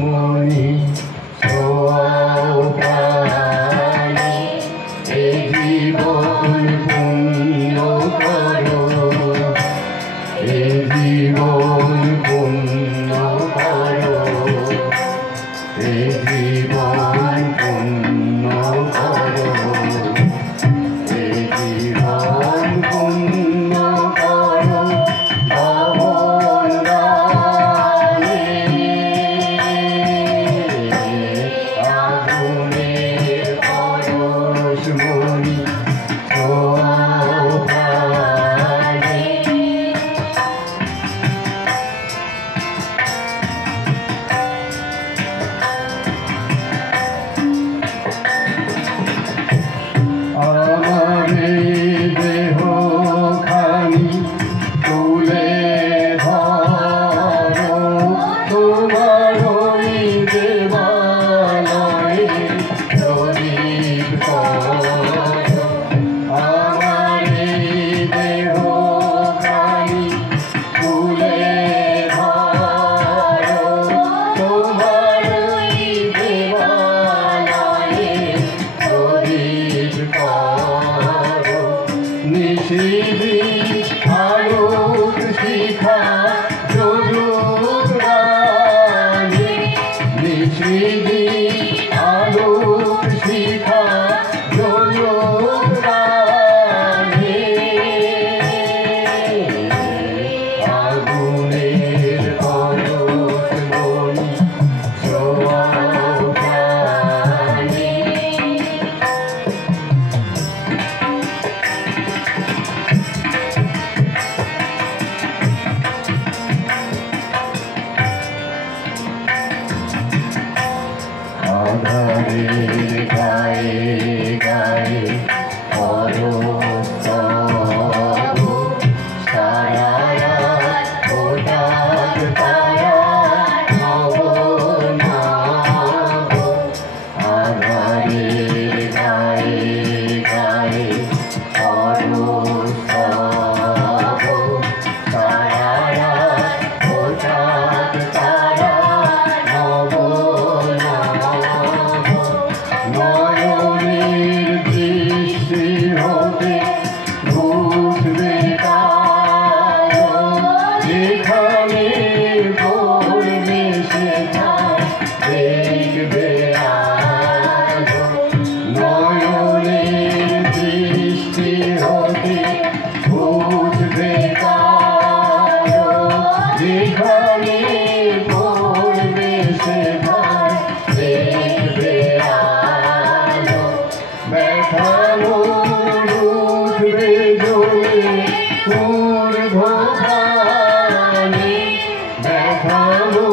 মনি ছোঁয়াও প্রাণে এ জীবন পুণ্য করো এ জীবন পুণ্য করো এ জীবন পুণ্য করো এ জীবন পুণ্য করো পাবন গানে আগুনের পরশ মনি ছোঁয়াও প্রাণে আমারে দেহ খানি তুলে ধরো তোমার ওই দেবালয়ে প্রদীপ করো আমারে দেহ খানি তুলে ধরো তোমার ওই দেবালয়ে প্রদীপ করো নিশিদি আলোক শিখা জগৎ রানী নিশিদি আলোক শিখা জগৎ রানী আগুনের পরশ মনি ছোঁয়াও প্রাণে আধারের গায়ে গায়ে পরস্তব সারা রাত হঠাৎ তারা নব নব আধারের গায়ে গায়ে পরস্তব সারা রাত হঠাৎ তারা নব নয়নের দৃষ্টি হতে ঘুষবে কালো যেখানে পড়বে সেখানে দেখবে আলো নয়নের দৃষ্টি হতে ঘুষবে কালো যেখানে পড়বে সেখানে দেখবে আলো ব্যথানো উঠবে জ্বলে ঊর্ধ্বগানে ব্যথানো